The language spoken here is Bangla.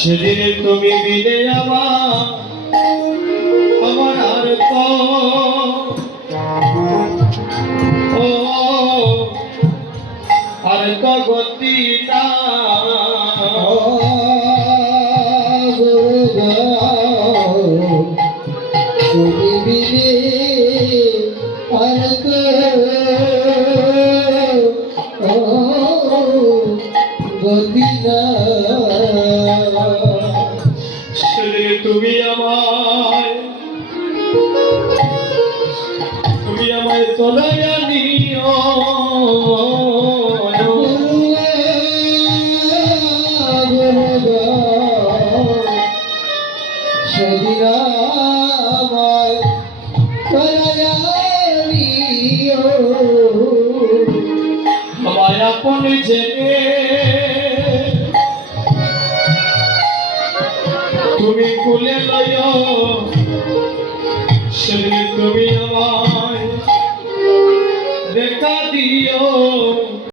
সেদিন তুমি বিনে আমার আর তো ও আর তো গতি না তুমি বিনে আর তো গতি না। সেদিন তুমি আমায় তোলাইয়া নিও সেদিন আমায় আমায় আপন জেনে তুমি কুলে লইও সেদিন তুমি আমায় দেখা দিও।